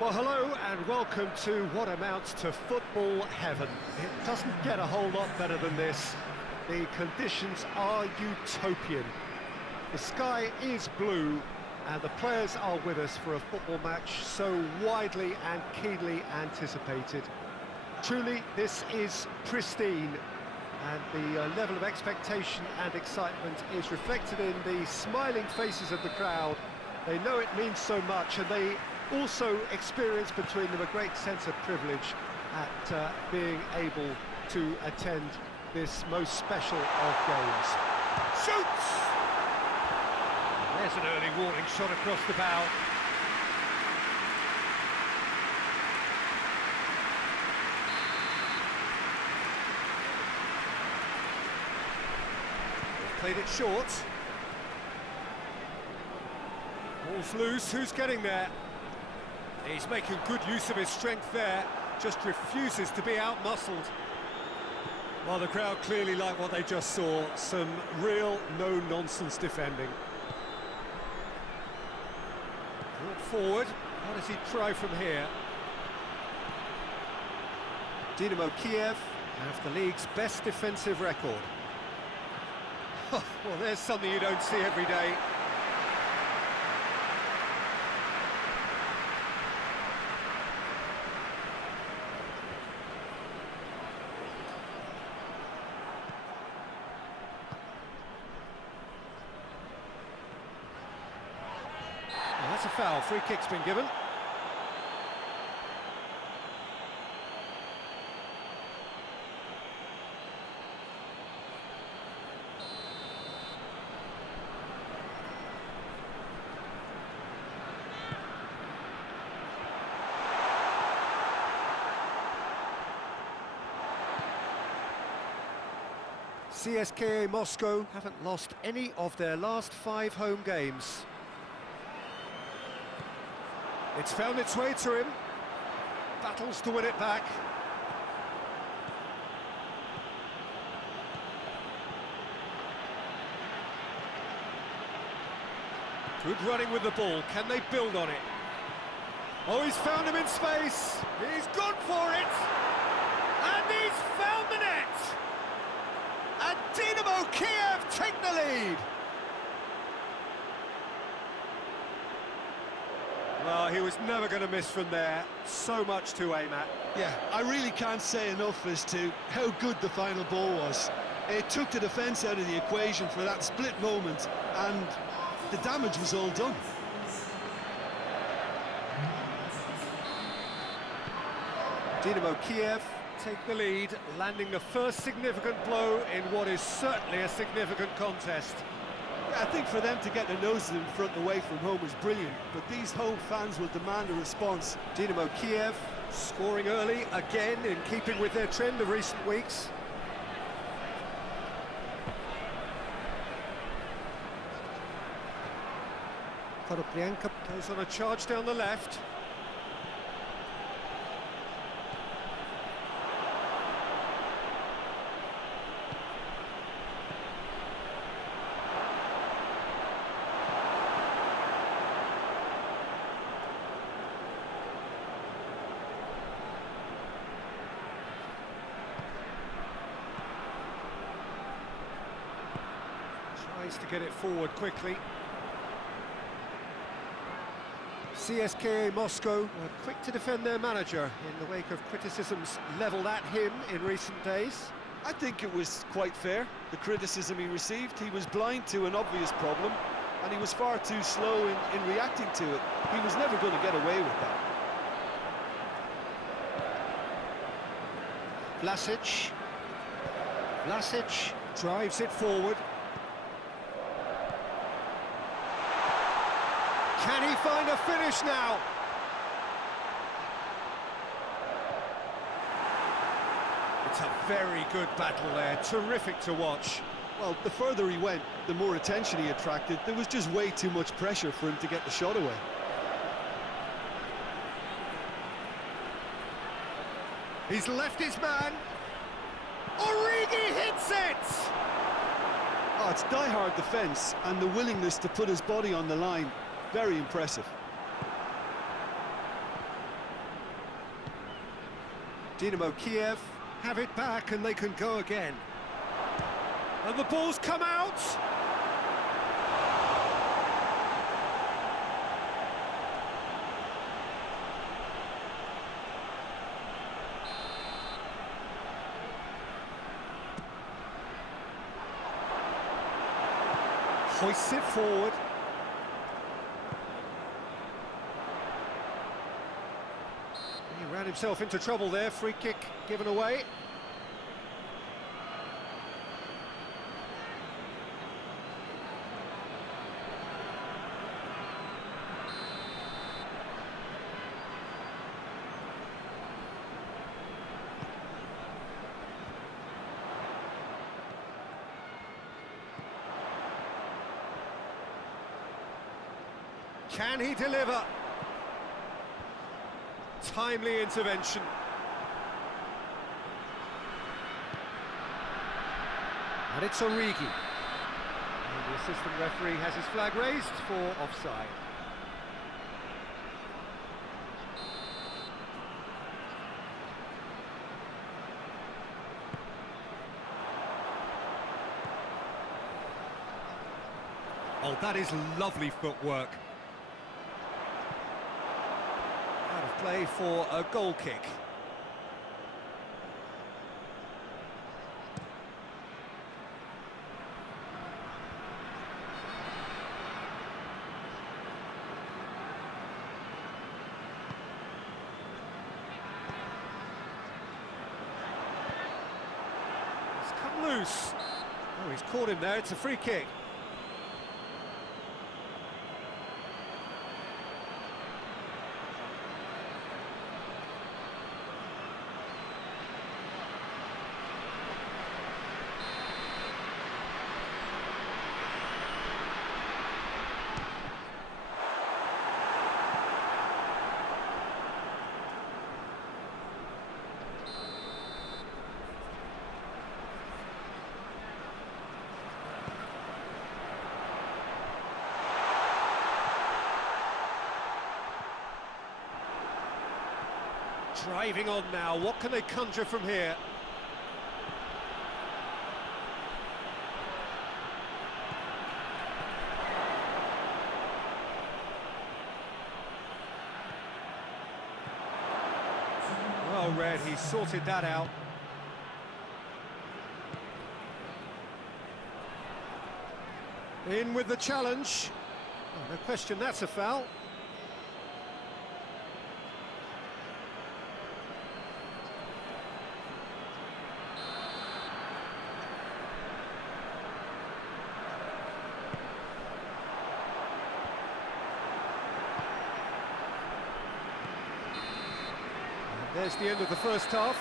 Well, hello and welcome to what amounts to football heaven. It doesn't get a whole lot better than this. The conditions are utopian. The sky is blue and the players are with us for a football match so widely and keenly anticipated. Truly, this is pristine, and the level of expectation and excitement is reflected in the smiling faces of the crowd. They know it means so much, and they also experience between them a great sense of privilege at being able to attend this most special of games. Shoots! There's an early warning shot across the bow. Played it short. Ball's loose, who's getting there? He's making good use of his strength there, just refuses to be out-muscled. Well, the crowd clearly like what they just saw, some real no-nonsense defending. Brought forward, how does he try from here? Diнамо Kiev have the league's best defensive record. Well, there's something you don't see every day. Well, that's a foul. Free kick's been given. CSKA Moscow haven't lost any of their last 5 home games. It's found its way to him. Battles to win it back. Good running with the ball. Can they build on it? Oh, he's found him in space. He's gone for it. And he's found the net. And Diнамо Kiev take the lead. Well, he was never going to miss from there. So much to aim at. Yeah, I really can't say enough as to how good the final ball was. It took the defence out of the equation for that split moment, and the damage was all done. Diнамо Kiev take the lead, landing the first significant blow in what is certainly a significant contest. Yeah, I think for them to get their noses in front away from home was brilliant, but these home fans will demand a response. Diнамо Kiev scoring early again, in keeping with their trend of recent weeks. Koroprianka goes on a charge down the left. Tries to get it forward quickly. CSKA Moscow were quick to defend their manager in the wake of criticisms levelled at him in recent days. I think it was quite fair, the criticism he received. He was blind to an obvious problem, and he was far too slow in reacting to it. He was never going to get away with that. Vlasic drives it forward. Can he find a finish now? It's a very good battle there, terrific to watch. Well, the further he went, the more attention he attracted. There was just way too much pressure for him to get the shot away. He's left his man. Origi hits it! Oh, it's die-hard defence and the willingness to put his body on the line. Very impressive. Dinámo Kiev have it back and they can go again. And the ball's come out! Hoists it forward. He ran himself into trouble there, free kick given away. Can he deliver? Timely intervention. And it's Origi. And the assistant referee has his flag raised for offside. Oh, that is lovely footwork. Out of play for a goal kick. It's come loose. Oh, he's caught him there, it's a free kick. Driving on now, what can they conjure from here? Well read, he sorted that out. In with the challenge. Oh, no question, that's a foul. There's the end of the first half.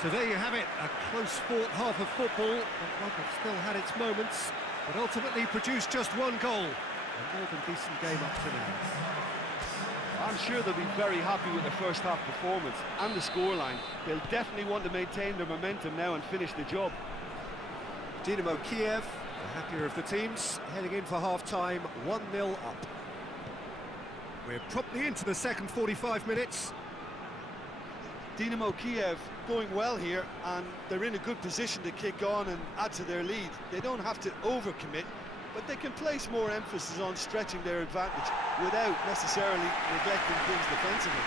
So there you have it, a close-fought half of football, and one that still had its moments, but ultimately produced just one goal. A more than decent game up to now. I'm sure they'll be very happy with their first half performance and the scoreline. They'll definitely want to maintain their momentum now and finish the job. Dinámo Kiev, the happier of the teams, heading in for half-time, 1-0 up. We're promptly into the second 45 minutes. Dinámo Kiev going well here, and they're in a good position to kick on and add to their lead. They don't have to overcommit, but they can place more emphasis on stretching their advantage without necessarily neglecting things defensively.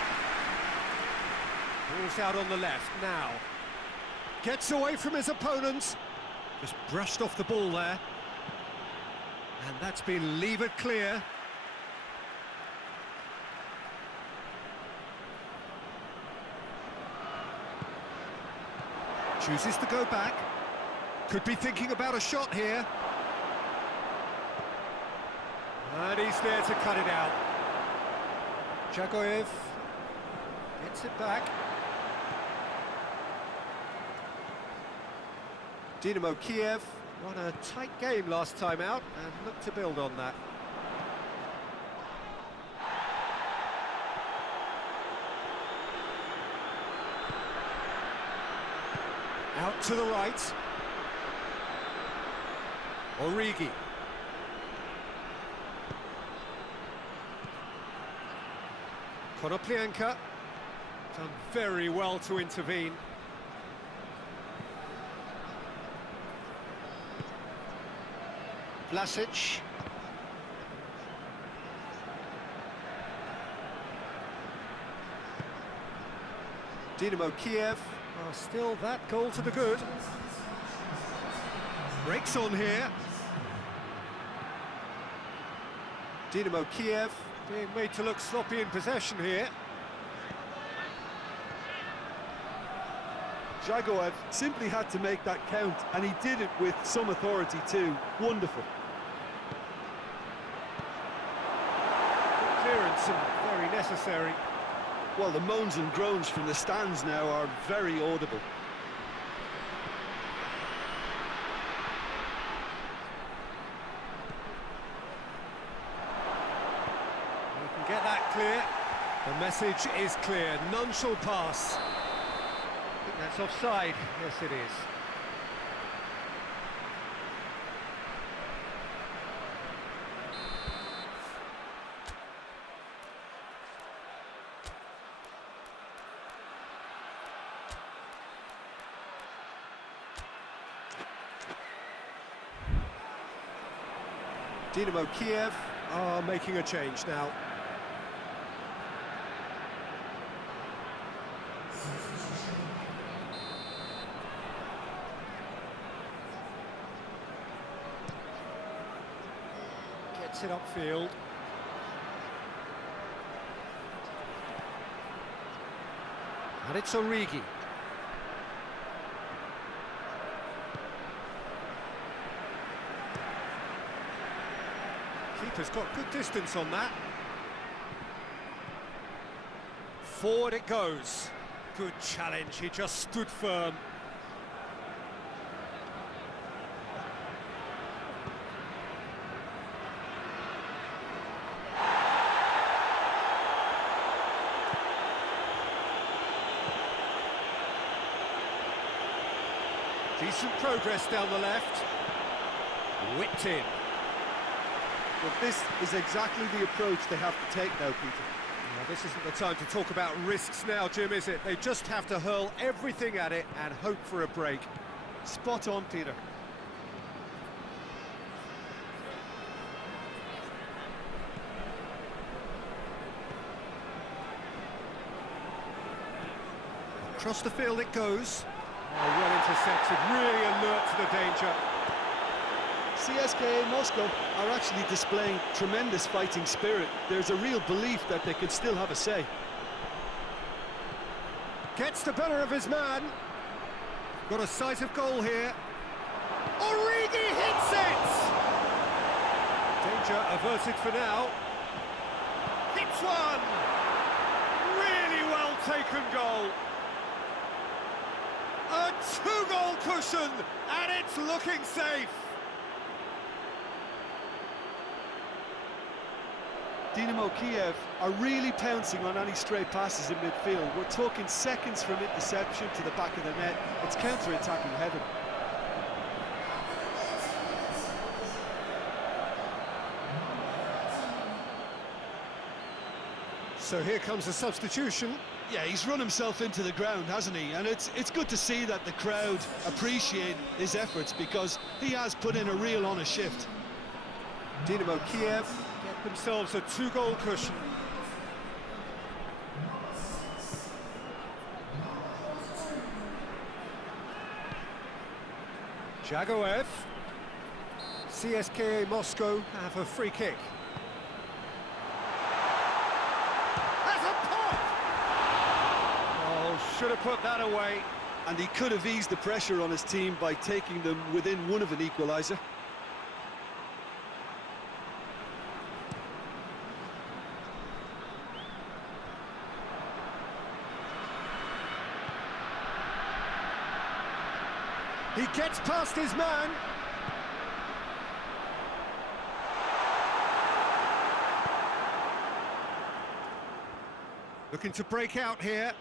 Ball's out on the left now. Gets away from his opponent. Just brushed off the ball there. And that's been levered clear. Chooses to go back. Could be thinking about a shot here. And he's there to cut it out. Jagoyev gets it back. Dinámo Kiev won a tight game last time out and look to build on that. Out to the right. Origi. Konoplyanka Done very well to intervene. Vlasic. Dinámo Kiev are still that goal to the good. Breaks on here. Dinámo Kiev being made to look sloppy in possession here. Jagoev simply had to make that count, and he did it with some authority too. Wonderful. Good clearance and very necessary. Well, the moans and groans from the stands now are very audible. You can get that clear. The message is clear. None shall pass. I think that's offside. Yes, it is. Dinámo Kiev are making a change now. Gets it upfield. And it's Origi. Keeper's got good distance on that. Forward it goes. Good challenge, he just stood firm. Decent progress down the left. Whipped in. Well, this is exactly the approach they have to take now, Peter. Well, this isn't the time to talk about risks now, Jim, is it? They just have to hurl everything at it and hope for a break. Spot on, Peter. Across the field it goes. Oh, well intercepted, really alert to the danger. CSKA Moscow are actually displaying tremendous fighting spirit. There's a real belief that they can still have a say. Gets the better of his man. Got a sight of goal here. Origi hits it! Danger averted for now. Hits one! Really well taken goal. A two-goal cushion, and it's looking safe. Dinámo Kiev are really pouncing on any stray passes in midfield. We're talking seconds from interception to the back of the net. It's counter-attacking heaven. So here comes a substitution. Yeah, he's run himself into the ground, hasn't he? And it's good to see that the crowd appreciate his efforts, because he has put in a real honest shift. Dinámo Kiev get themselves a two-goal cushion. Jagoev. CSKA Moscow have a free kick. That's a pop! Oh, should have put that away. And he could have eased the pressure on his team by taking them within one of an equaliser. He gets past his man. Looking to break out here.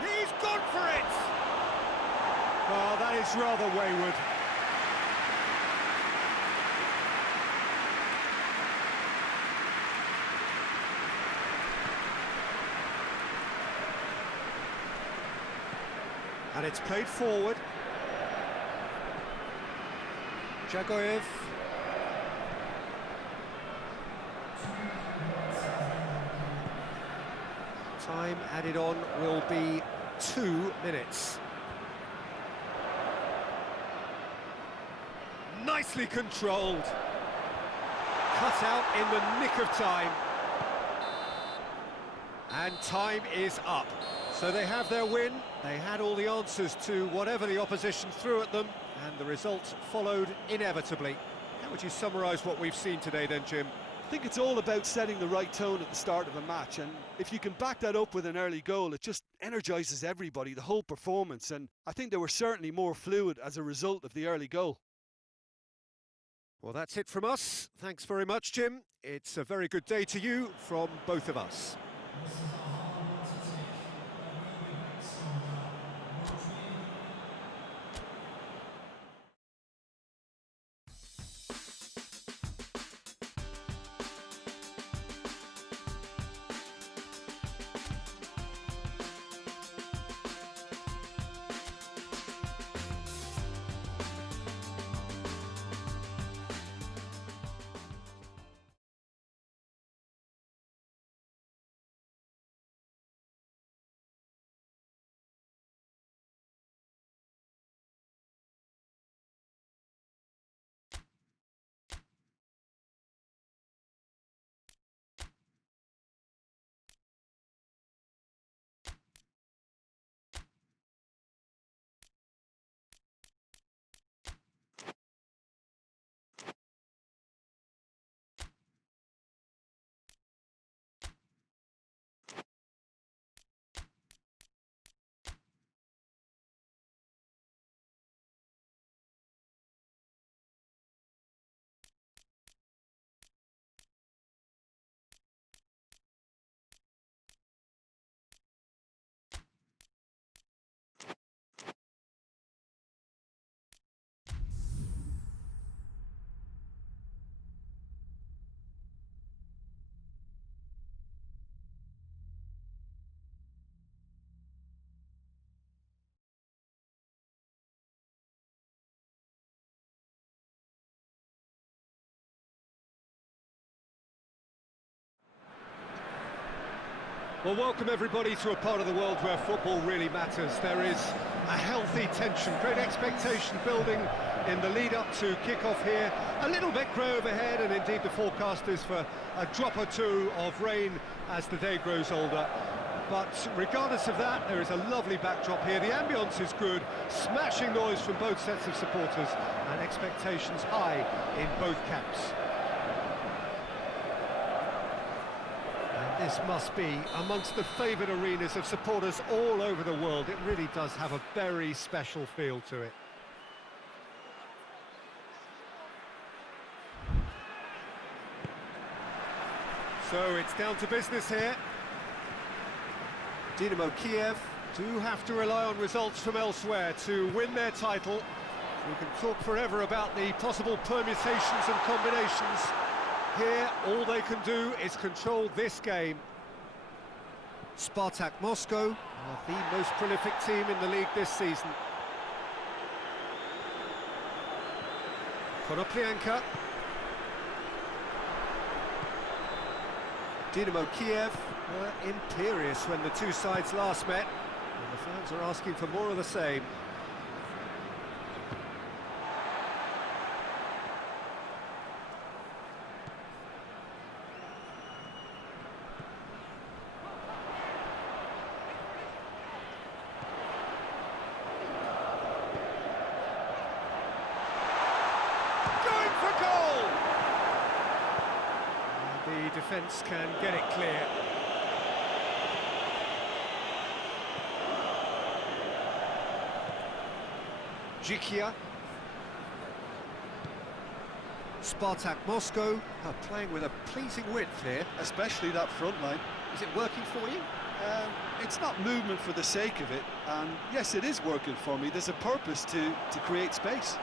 He's gone for it! Oh, that is rather wayward. And it's played forward. Jagoyev. Time added on will be 2 minutes. Nicely controlled. Cut out in the nick of time. And time is up. So they have their win. They had all the answers to whatever the opposition threw at them, and the result followed inevitably. How would you summarise what we've seen today then, Jim? I think it's all about setting the right tone at the start of a match, and if you can back that up with an early goal, it just energises everybody, the whole performance, and I think they were certainly more fluid as a result of the early goal. Well, that's it from us. Thanks very much, Jim. It's a very good day to you from both of us. Well, welcome everybody to a part of the world where football really matters. There is a healthy tension, great expectation building in the lead-up to kick-off here. A little bit grey overhead, and indeed the forecast is for a drop or two of rain as the day grows older. But regardless of that, there is a lovely backdrop here. The ambience is good, smashing noise from both sets of supporters, and expectations high in both camps. This must be amongst the favoured arenas of supporters all over the world. It really does have a very special feel to it. So it's down to business here. Diнамо Kiev do have to rely on results from elsewhere to win their title. We can talk forever about the possible permutations and combinations. Here, all they can do is control this game. Spartak Moscow are the most prolific team in the league this season. Konoplyanka. Diнамо Kiev were imperious when the two sides last met, and the fans are asking for more of the same. The defence can get it clear. Jikia. Spartak Moscow are playing with a pleasing width here. Especially that front line. Is it working for you? It's not movement for the sake of it, and yes, it is working for me. There's a purpose to create space.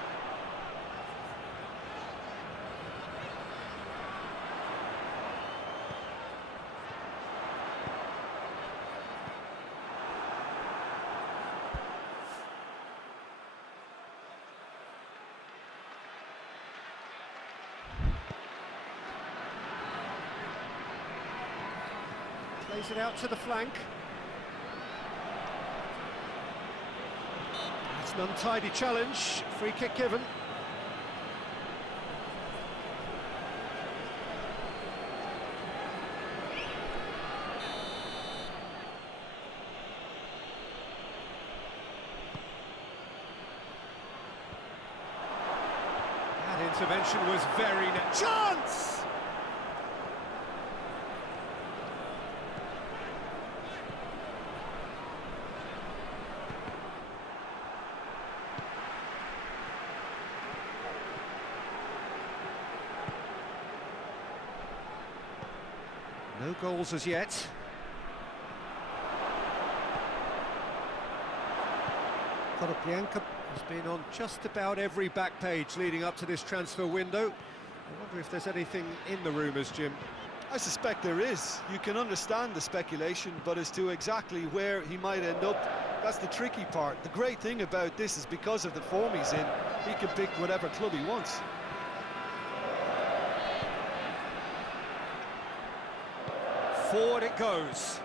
Plays it out to the flank. That's an untidy challenge. Free kick given. That intervention was very chance! No goals as yet. Konoplyanka has been on just about every back page leading up to this transfer window. I wonder if there's anything in the rumours, Jim. I suspect there is. You can understand the speculation, but as to exactly where he might end up, that's the tricky part. The great thing about this is because of the form he's in, he can pick whatever club he wants. Forward it goes.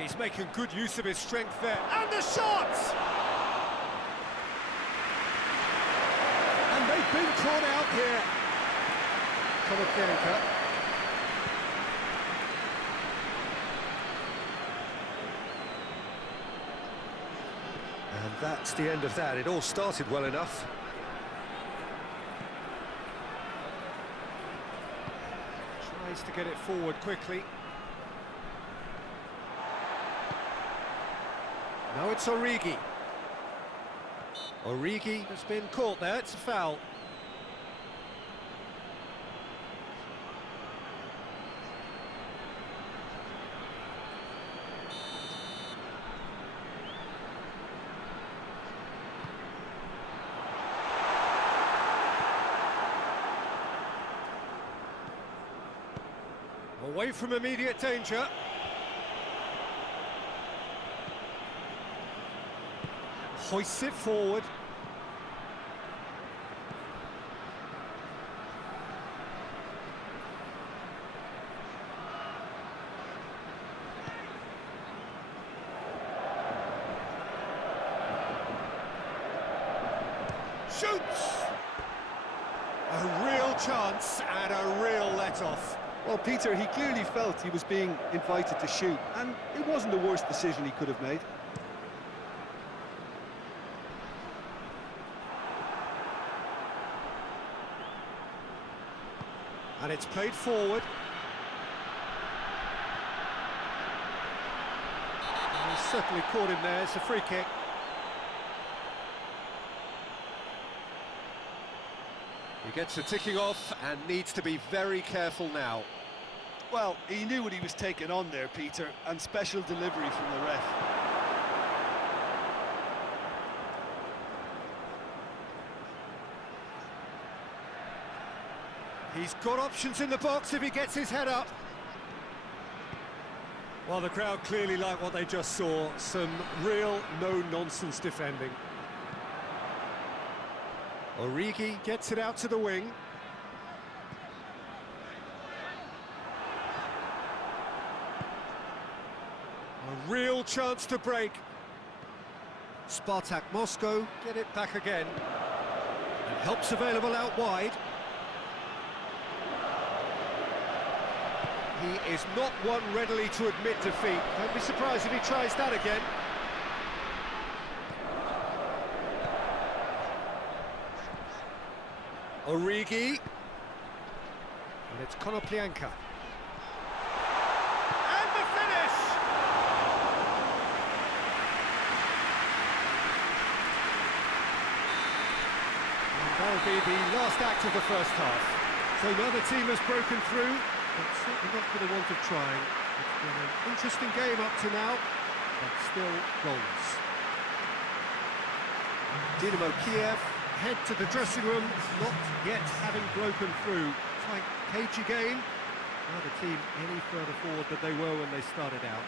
He's making good use of his strength there. And the shot! And they've been caught out here. Konoplyanka. And that's the end of that. It all started well enough. Tries to get it forward quickly. Now it's Origi. Origi has been caught there, it's a foul. Away from immediate danger. Hoists it forward. Shoots! A real chance and a real let-off. Well, Peter, he clearly felt he was being invited to shoot, and it wasn't the worst decision he could have made. And it's played forward. And he's certainly caught him there, it's a free kick. He gets it ticking off and needs to be very careful now. Well, he knew what he was taking on there, Peter, and special delivery from the ref. He's got options in the box if he gets his head up. Well, the crowd clearly like what they just saw. Some real no-nonsense defending. Origi gets it out to the wing. A real chance to break. Spartak Moscow get it back again. And help's available out wide. He is not one readily to admit defeat. Don't be surprised if he tries that again. Origi. And it's Konoplyanka. And the finish! And that'll be the last act of the first half. So neither team has broken through, but certainly not for the want of trying. It's been an interesting game up to now, but still goals. Diнамо Kiev head to the dressing room, not yet having broken through. Tight, cagey game. Neither team any further forward than they were when they started out.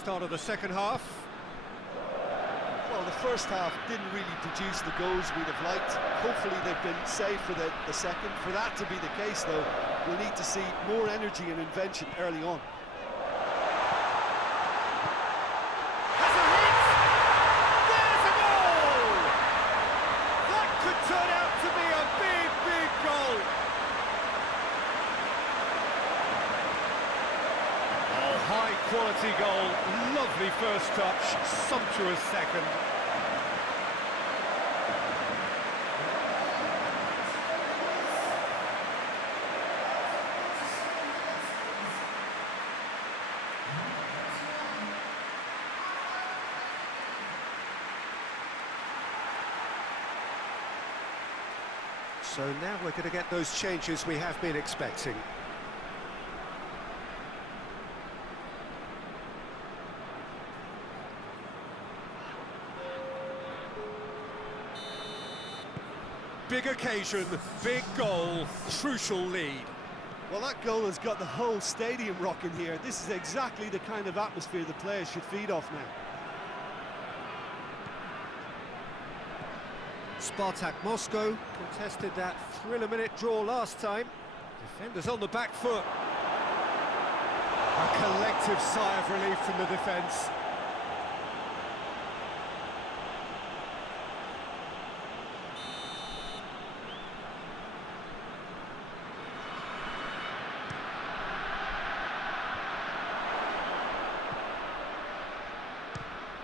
start of the second half. Well, the first half didn't really produce the goals we'd have liked. Hopefully they've been saved for the second. For that to be the case, though, we'll need to see more energy and invention early on. Has a hit! There's a goal! That could turn out to be a big, big goal. Oh, high-quality goal. Lovely first touch, sumptuous second. So now we're going to get those changes we have been expecting. Big occasion, big goal, crucial lead. Well, that goal has got the whole stadium rocking here. This is exactly the kind of atmosphere the players should feed off now. Spartak Moscow contested that thriller-minute draw last time. Defenders on the back foot. A collective sigh of relief from the defence.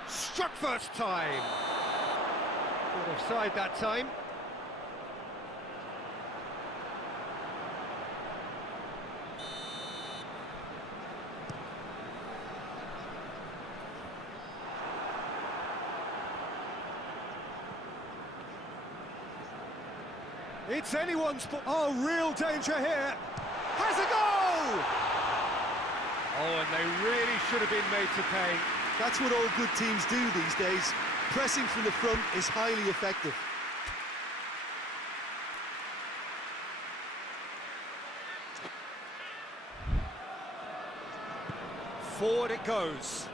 Struck first time. Caught offside that time. It's anyone's... Oh, real danger here. Has a goal! Oh, and they really should have been made to pay. That's what all good teams do these days. Pressing from the front is highly effective. Forward it goes.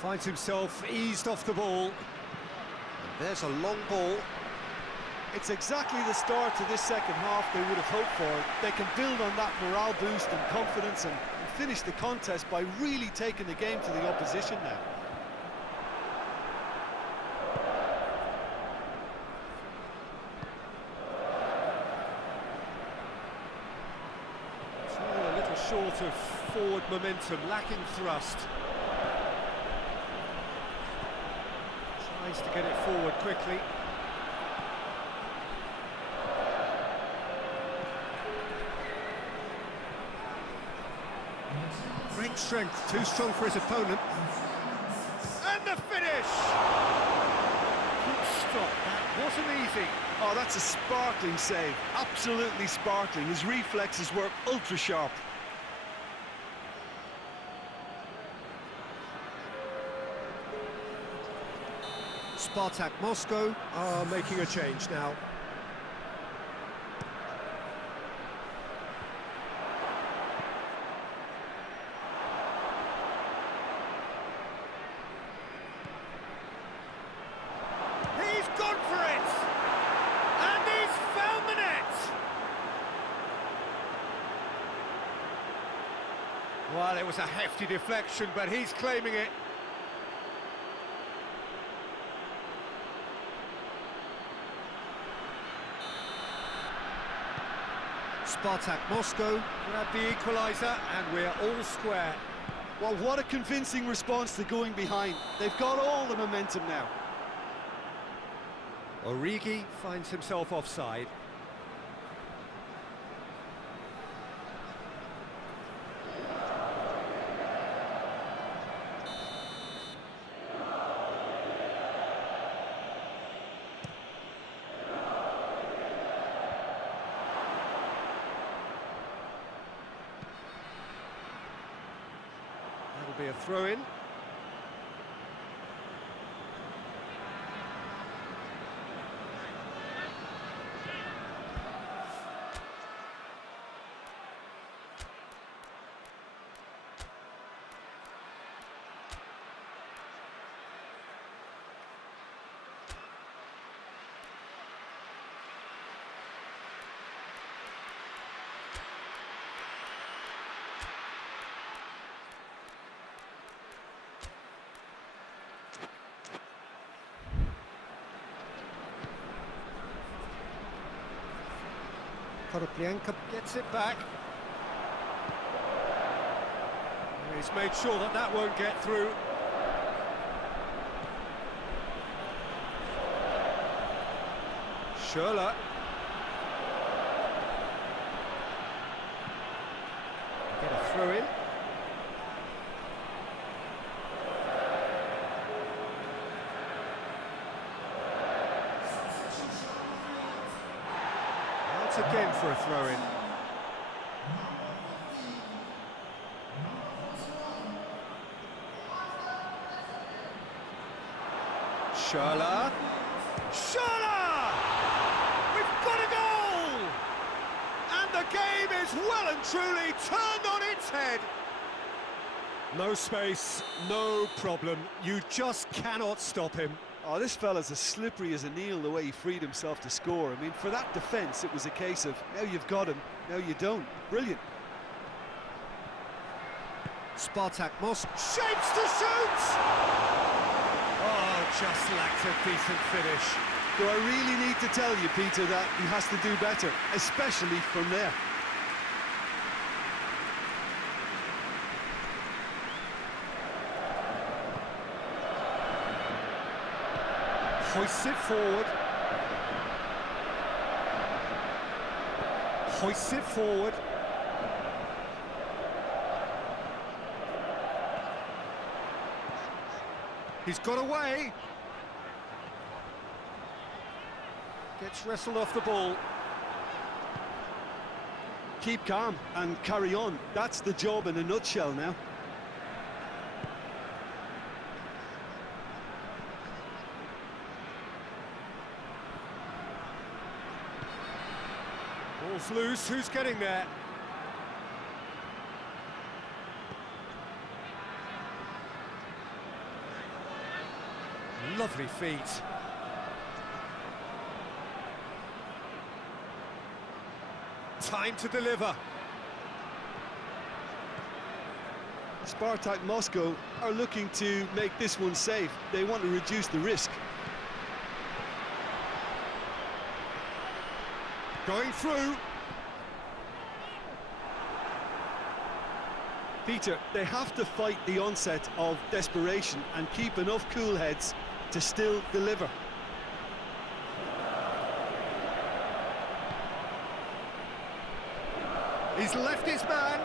Finds himself eased off the ball. And there's a long ball. It's exactly the start to this second half they would have hoped for. They can build on that morale boost and confidence and finish the contest by really taking the game to the opposition now. It's all a little short of forward momentum, lacking thrust. Tries to get it forward quickly. Great strength, too strong for his opponent. And the finish! Good stop, that wasn't easy. Oh, that's a sparkling save, absolutely sparkling. His reflexes were ultra sharp. Spartak Moscow are making a change now. He's gone for it! And he's found the net! Well, it was a hefty deflection, but he's claiming it. Spartak Moscow grabbed the equaliser, and we're all square. Well, what a convincing response to going behind. They've got all the momentum now. Origi finds himself offside. That'll be a throw-in. Koroplienko gets it back. He's made sure that that won't get through. Schürrle. Get a throw in. Once again for a throw in. Schürrle. Schürrle! We've got a goal! And the game is well and truly turned on its head. No space, no problem. You just cannot stop him. Oh, this fella's as slippery as an eel the way he freed himself to score. I mean, for that defence, it was a case of, now you've got him, now you don't. Brilliant. Spartak Moscow shapes to shoot! Oh, just lacked a decent finish. Do I really need to tell you, Peter, that he has to do better, especially from there? Hoists it forward. Hoists it forward. He's got away. Gets wrestled off the ball. Keep calm and carry on. That's the job in a nutshell now. Ball's loose. Who's getting there? Lovely feet. Time to deliver. Spartak Moscow are looking to make this one safe. They want to reduce the risk. Going through. Peter, they have to fight the onset of desperation and keep enough cool heads to still deliver. He's left his man.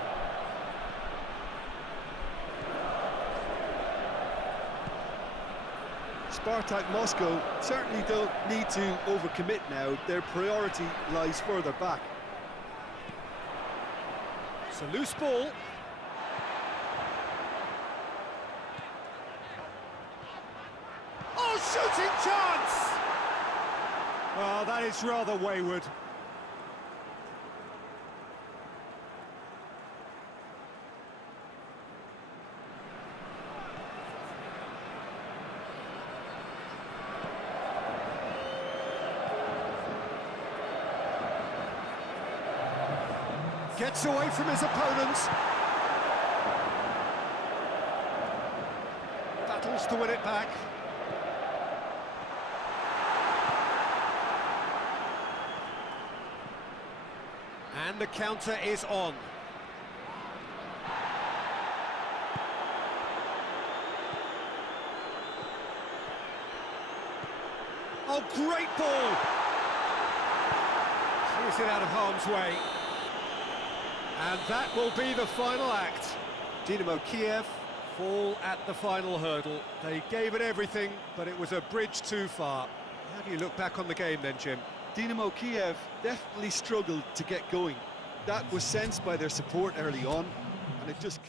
Spartak Moscow certainly don't need to overcommit now. Their priority lies further back. It's a loose ball. Oh, shooting chance! Oh, that is rather wayward. Gets away from his opponents. Battles to win it back. And the counter is on. Oh, great ball! Clears it out of harm's way. And that will be the final act. Diнамо Kiev fall at the final hurdle. They gave it everything, but it was a bridge too far. How do you look back on the game then, Jim? Diнамо Kiev definitely struggled to get going. That was sensed by their support early on, and it just...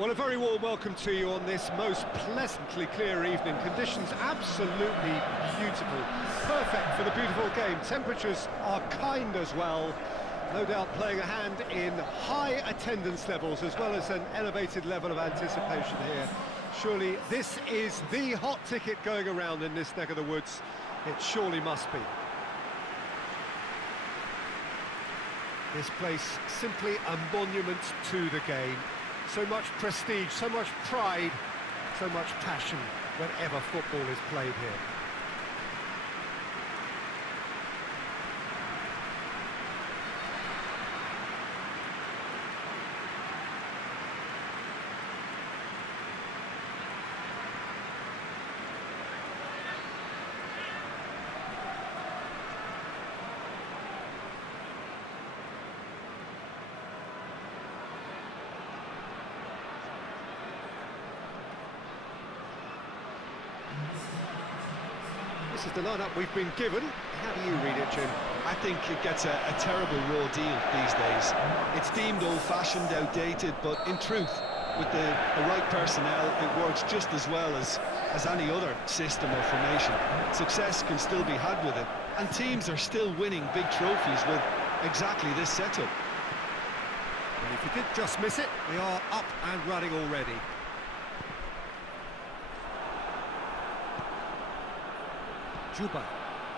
Well, a very warm welcome to you on this most pleasantly clear evening. Conditions absolutely beautiful. Perfect for the beautiful game. Temperatures are kind as well. No doubt playing a hand in high attendance levels as well as an elevated level of anticipation here. Surely this is the hot ticket going around in this neck of the woods. It surely must be. This place simply a monument to the game. So much prestige, so much pride, so much passion whenever football is played here. This is the lineup we've been given. How do you read it, Jim? I think it gets a terrible raw deal these days. It's deemed old-fashioned, outdated, but in truth, with the right personnel, it works just as well as any other system or formation. Success can still be had with it, and teams are still winning big trophies with exactly this setup. And if you did just miss it, we are up and running already. Juba.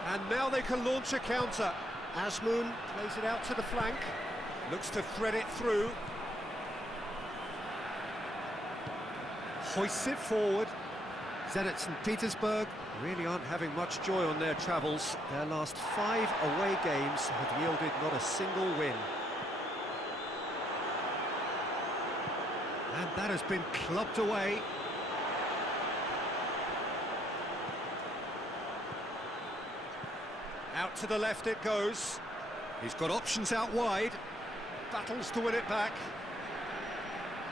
And now they can launch a counter. Azmoun plays it out to the flank. Looks to thread it through. Hoists it forward. Zenit St. Petersburg really aren't having much joy on their travels. Their last 5 away games have yielded not a single win. And that has been clubbed away. Out to the left it goes. He's got options out wide. Battles to win it back.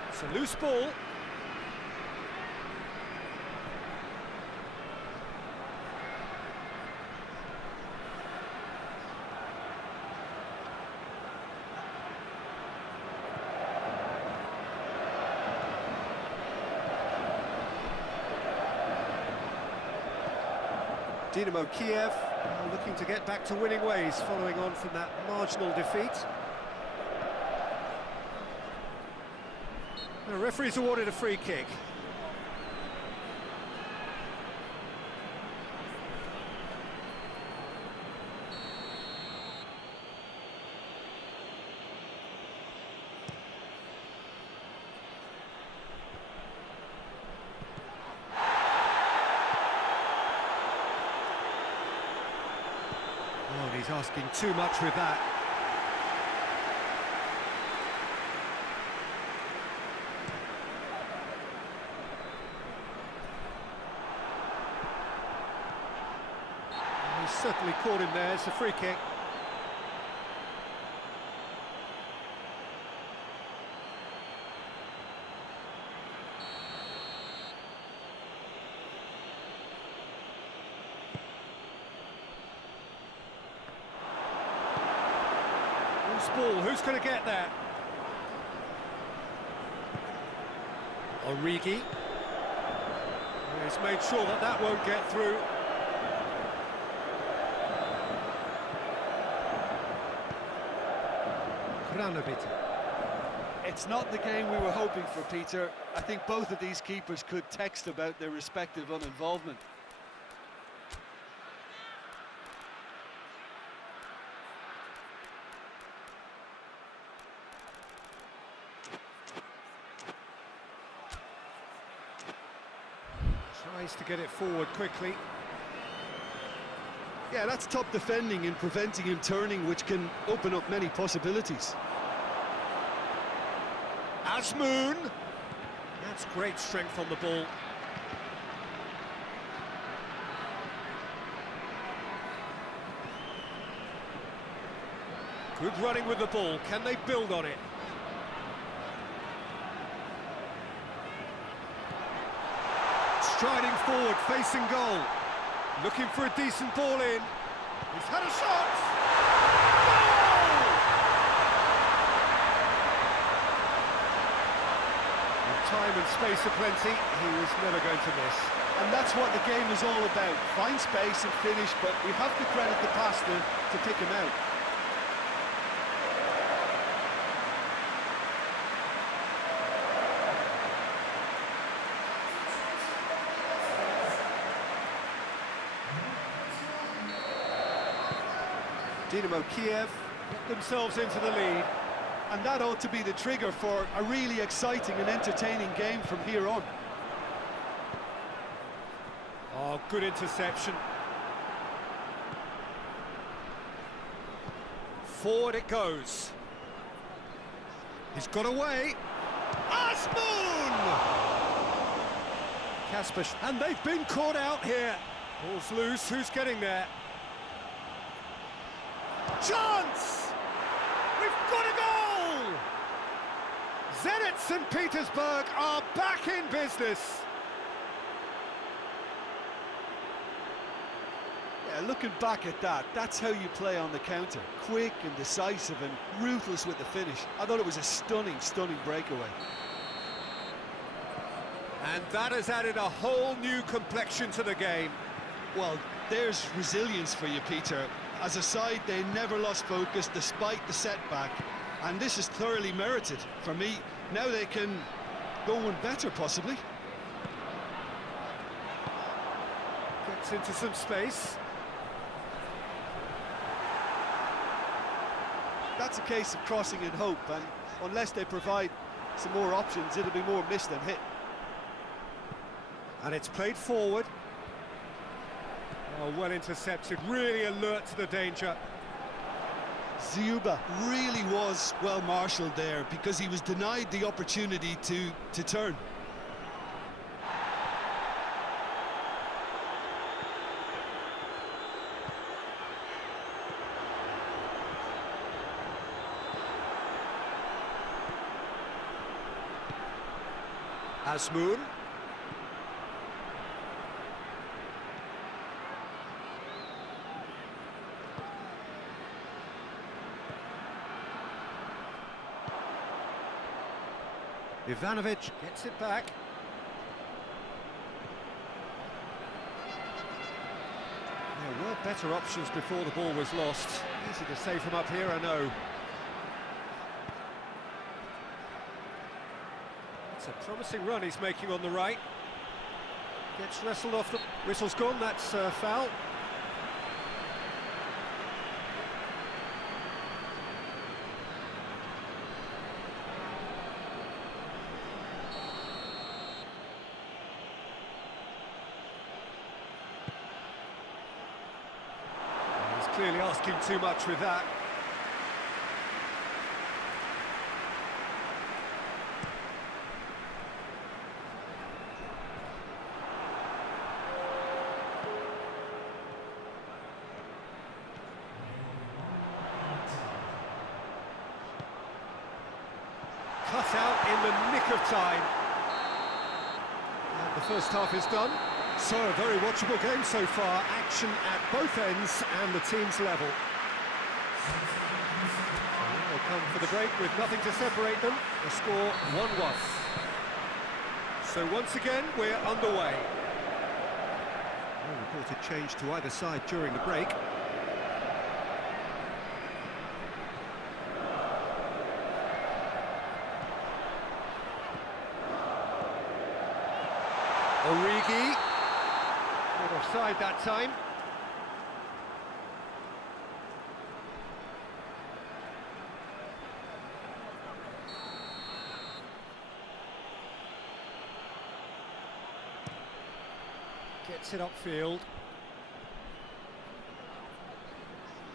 It's a loose ball. Diнамо Kiev looking to get back to winning ways following on from that marginal defeat. The referee's awarded a free kick. Oh, he's asking too much with that. He's certainly caught him there. It's a free kick. Ball, who's going to get there? Origi. He's made sure that that won't get through. It's not the game we were hoping for, Peter. I think both of these keepers could text about their respective uninvolvement. Tries to get it forward quickly. Yeah, that's top defending and preventing him turning, which can open up many possibilities. Azmoun. That's great strength on the ball. Good running with the ball. Can they build on it? Striding forward, facing goal. Looking for a decent ball in. He's had a shot! Goal! And time time and space aplenty, he was never going to miss. And that's what the game is all about. Find space and finish, but we have to credit the passer to pick him out. Diнамо Kiev get themselves into the lead. And that ought to be the trigger for a really exciting and entertaining game from here on. Oh, good interception. Forward it goes. He's got away. Asmoon! Kasper, and they've been caught out here. Ball's loose, who's getting there? Chance! We've got a goal! Zenit St. Petersburg are back in business. Yeah, looking back at that, that's how you play on the counter. Quick and decisive and ruthless with the finish. I thought it was a stunning, stunning breakaway. And that has added a whole new complexion to the game. Well, there's resilience for you, Peter. As a side, they never lost focus despite the setback, and this is thoroughly merited. For me, now they can go one better, possibly. Gets into some space. That's a case of crossing in hope, and unless they provide some more options, it'll be more miss than hit. And it's played forward. Oh, well intercepted, really alert to the danger. Ziuba really was well marshalled there because he was denied the opportunity to turn. Asmoon. Ivanovic gets it back. There were better options before the ball was lost. Easy to save from up here, I know. It's a promising run he's making on the right. Gets wrestled off, the whistle's gone, that's foul. Clearly asking too much with that. Cut out in the nick of time. And the first half is done. So, a very watchable game so far. Action at both ends and the team's level. So they come for the break with nothing to separate them. The score 1-1. So once again, we're underway. No reported change to either side during the break. Origi. Not offside that time. Gets it upfield.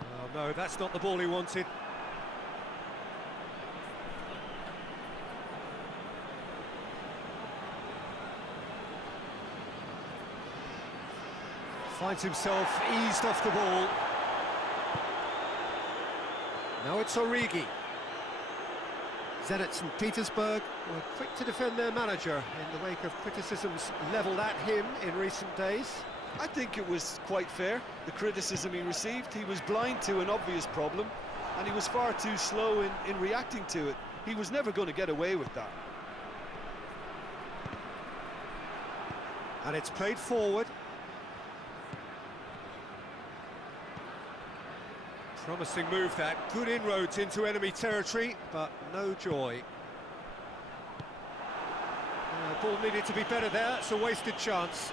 Oh no, that's not the ball he wanted. Finds himself eased off the ball. Now it's Origi. Zenit St. Petersburg were quick to defend their manager in the wake of criticisms levelled at him in recent days. I think it was quite fair, the criticism he received. He was blind to an obvious problem, and he was far too slow in reacting to it. He was never going to get away with that. And it's played forward. Promising move that, good inroads into enemy territory, but no joy. Ball needed to be better there, it's a wasted chance.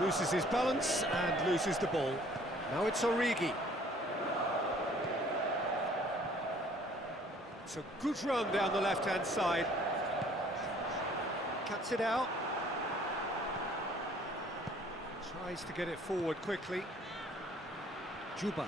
Loses his balance and loses the ball. Now it's Origi. It's a good run down the left-hand side. Cuts it out. Tries to get it forward quickly. Juba.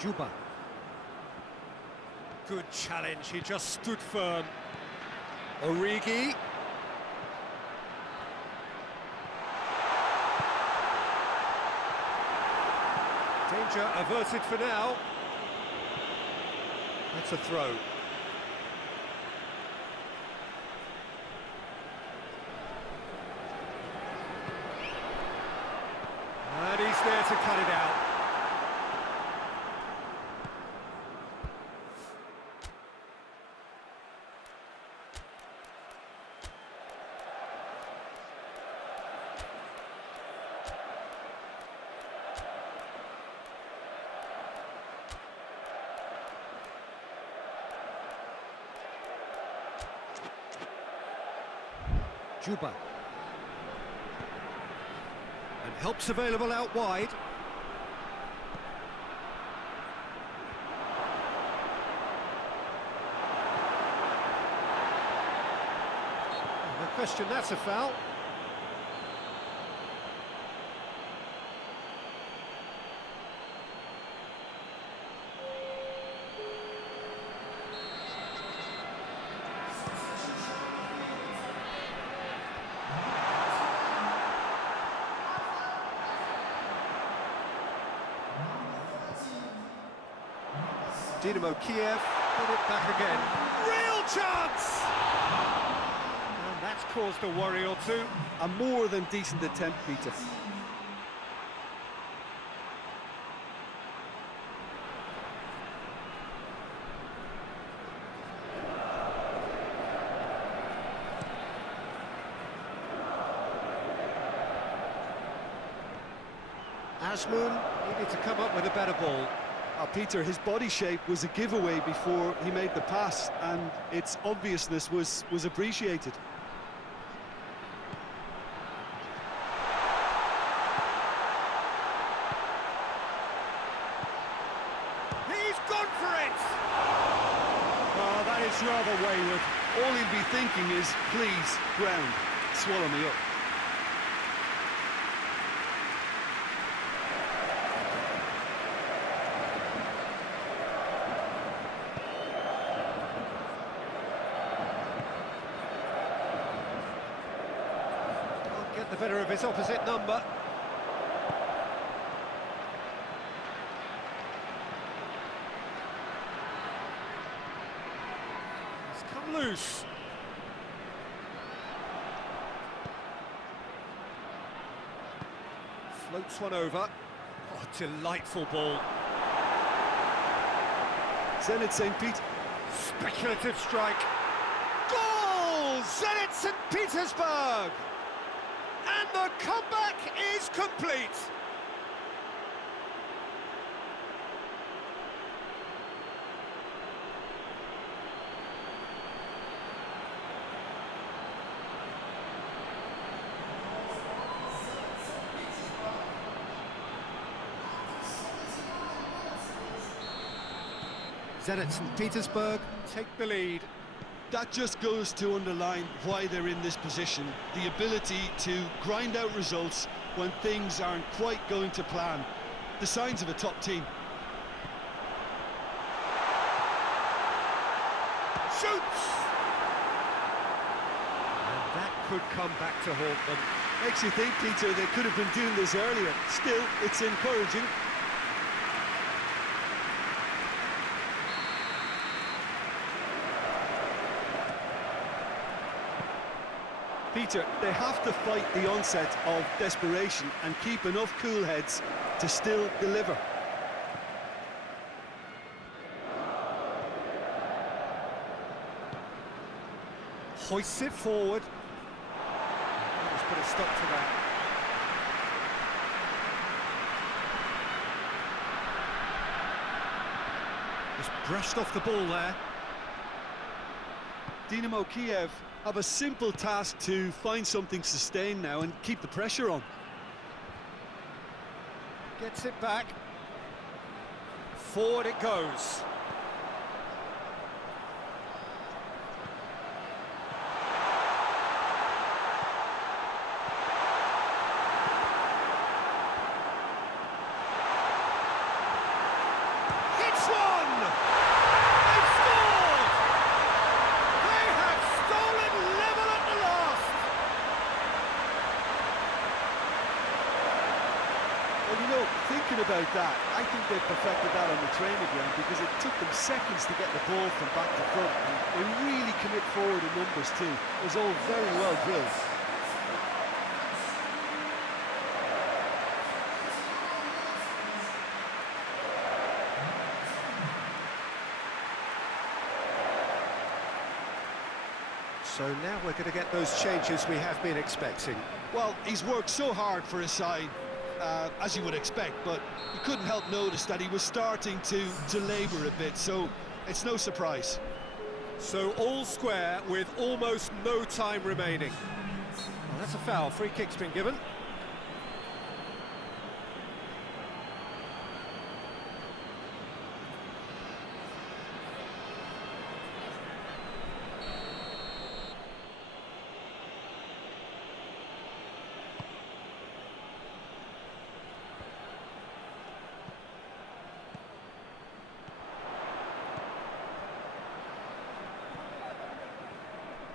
Juba. Good challenge, he just stood firm. Origi. Danger averted for now. That's a throw. And he's there to cut it out. Juba. And help's available out wide. No question, that's a foul. Dinámo Kiev put it back again. Real chance! And that's caused a worry or two. A more than decent attempt, Peter. Azmoun needed to come up with a better ball. Peter, his body shape was a giveaway before he made the pass, and its obviousness was appreciated. He's gone for it! Oh, that is rather wayward. All he'll be thinking is, please, ground, swallow me up. Get the better of his opposite number. He's come loose. Floats one over. Oh, delightful ball. Zenit St. Pete. Speculative strike. Goal! Zenit St. Petersburg! And the comeback is complete. Zenit St. Petersburg take the lead. That just goes to underline why they're in this position. The ability to grind out results when things aren't quite going to plan. The signs of a top team. Shoots! And that could come back to haunt them. Makes you think, Peter, they could have been doing this earlier. Still, it's encouraging. Peter, they have to fight the onset of desperation and keep enough cool heads to still deliver. Hoists it forward. Let's put a stop to that. Just brushed off the ball there. Dinámo Kiev have a simple task to find something sustained now and keep the pressure on. Gets it back. Forward it goes. It's one! They've scored! They have stolen level at the last! Well, you know, thinking about that, I think they perfected that on the training ground because it took them seconds to get the ball from back to front. And they really commit forward in numbers too. It was all very well drilled. So now we're going to get those changes we have been expecting. Well, he's worked so hard for his side, as you would expect, but you couldn't help notice that he was starting to labour a bit, so it's no surprise. So all square with almost no time remaining. Well, that's a foul. Free kick's been given.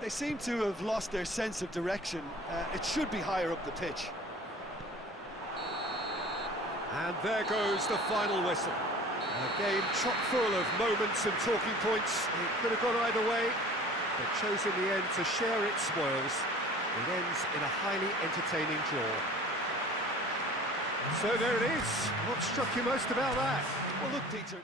They seem to have lost their sense of direction. It should be higher up the pitch. And there goes the final whistle. A game chock full of moments and talking points. It could have gone either way, but chose in the end to share its spoils. It ends in a highly entertaining draw. So there it is. What struck you most about that? Well, look, Peter.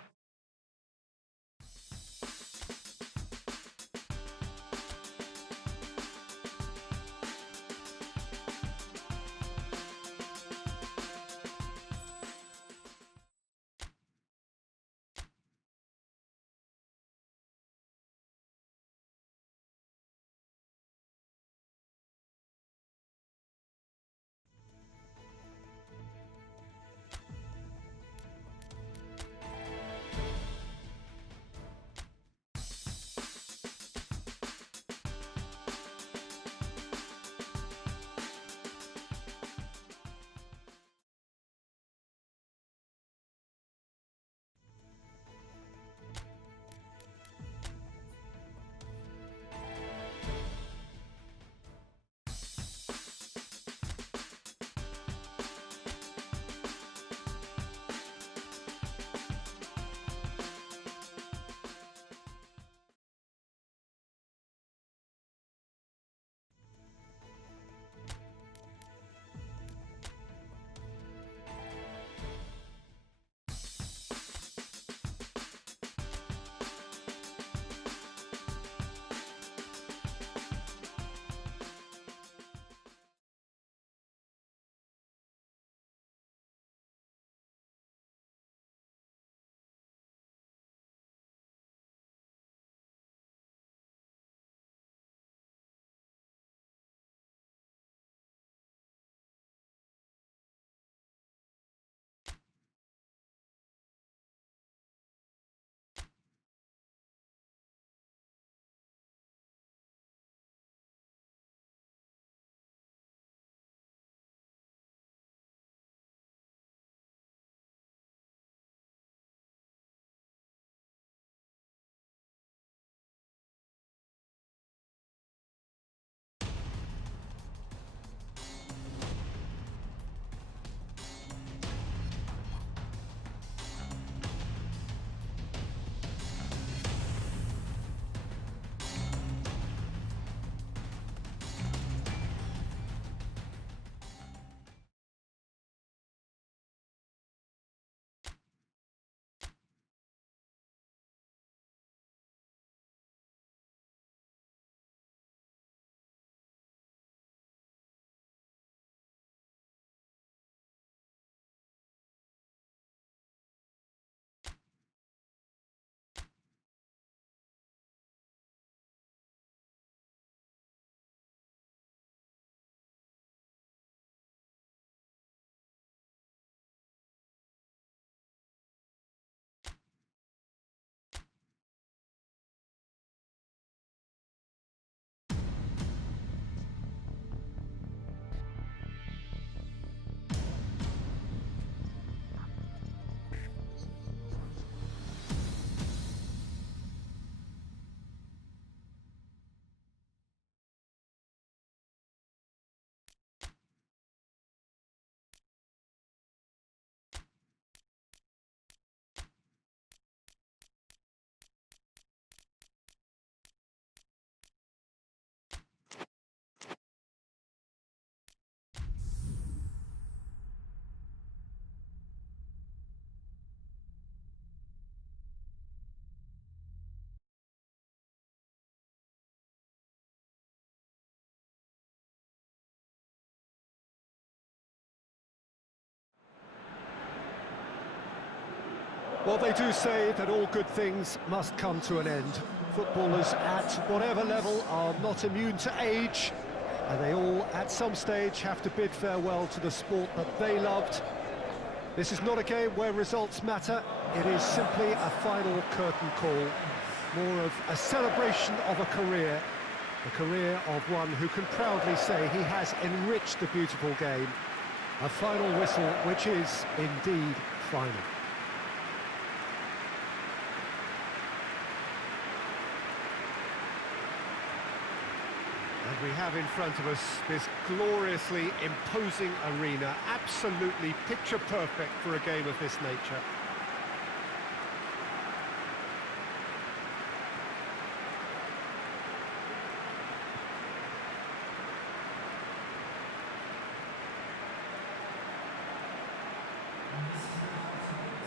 Well, they do say that all good things must come to an end. Footballers at whatever level are not immune to age, and they all, at some stage, have to bid farewell to the sport that they loved. This is not a game where results matter. It is simply a final curtain call, more of a celebration of a career of one who can proudly say he has enriched the beautiful game. A final whistle which is indeed final. And we have in front of us this gloriously imposing arena, absolutely picture perfect for a game of this nature.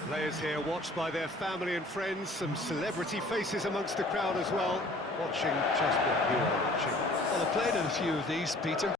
Players here watched by their family and friends, some celebrity faces amongst the crowd as well, watching just what you are watching. Well, I played in a few of these, Peter.